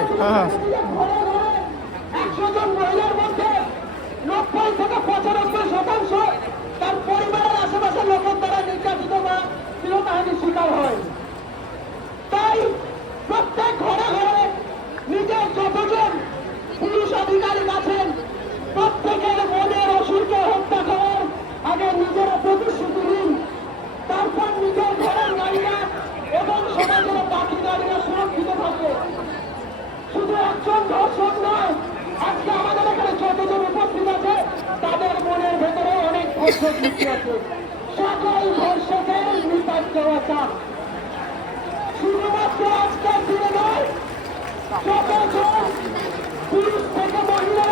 আসছি রে। 100 জন মহিলার মধ্যে 90 থেকে 95% তার পরিবারের আশেপাশের লোকের দ্বারা নির্যাতিত বা শ্লীলতাহানির শিকার হয়। তাই প্রত্যেক ঘরে ঘরে নিজের যতজন পুরুষ আধিকারিক আছেন প্রত্যেকের মনের অসুরকে হত্যা করার আগে নিজেরা প্রতিশ্রুতি দিন, তারপর নিজের ঘরের নারীরা এবং সমাজের বাকি নারীরা সুরক্ষিত থাকবে। শুধু একজন ধর্ষক নয়, আজকে আমাদের এখানে যতজন উপস্থিত আছে তাদের মনের ভেতরে অনেক ধর্ষক লুকিয়ে আছে। সকল ধর্ষকের নিপাত দেওয়া চান। শুধুমাত্র আজকের দিনে নয়, যতজন পুরুষ থেকে মহিলা